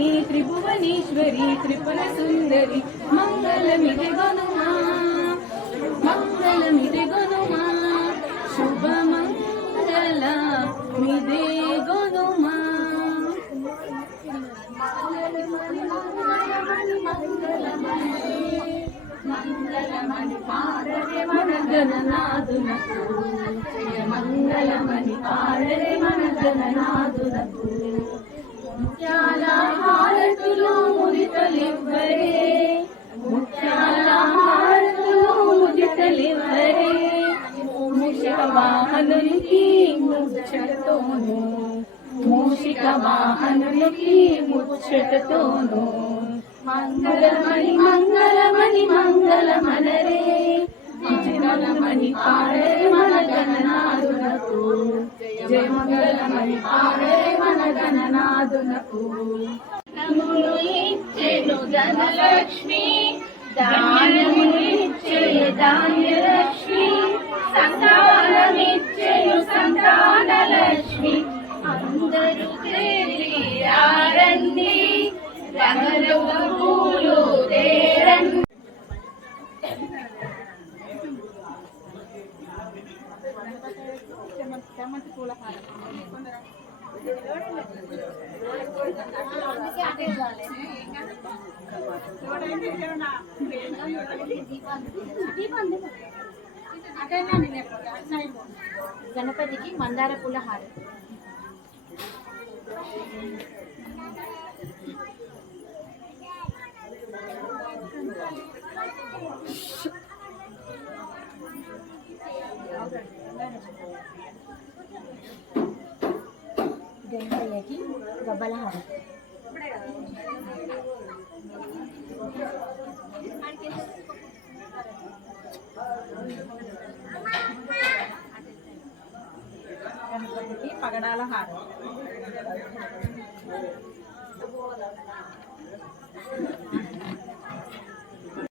త్రిలోచని త్రిభువనేశ్వరి త్రిపుర సుందరి మంగళమిది గనుమా మంగళమిది గనుమా శుభ మంగళ మిదే గనుమా. మంగళమణి పాడరే మన గణనాదునకు జయ మంగళమణి పాడరే మన గణనా వాహనునికి ముచ్చటతోను. మూషిక వాహనునికి ముచ్చటతోను. మంగళమణి మంగళమణి మంగళమనరే మంగళమణి పాడే మన గణనాథునకు. జయ మంగళమణి పాడే మన గణనాథునకు. నములు ఇచ్చెను ధనలక్ష్మి. దానములు ఇచ్చే దాని చామంతి పూల హారం గణపతికి మందార పూల హారం. గణపయ్యకి గబ్బల గణపతికి పగడాల హారం.